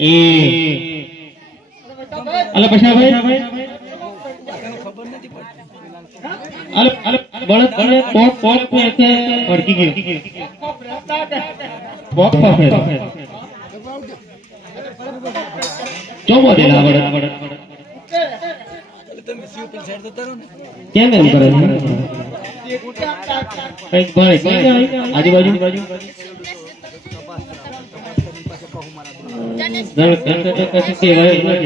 એ અલે પછા ભાઈ અલે બળદ બળદ પોક પોક पे ऐसे भड़की गई પોક પાફે ચોમો દેલા બળદ તમે સીપી સાઈડ જતા રહો ને કેમ એમ કરે છે કઈક ભાઈ આજુબાજુ જળ કરતે કશું કે ગયો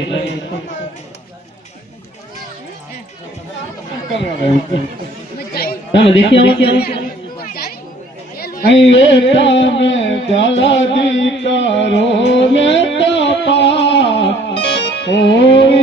તમે देखिए आवा क्या ऐसा में जला दी करो में तपा ओ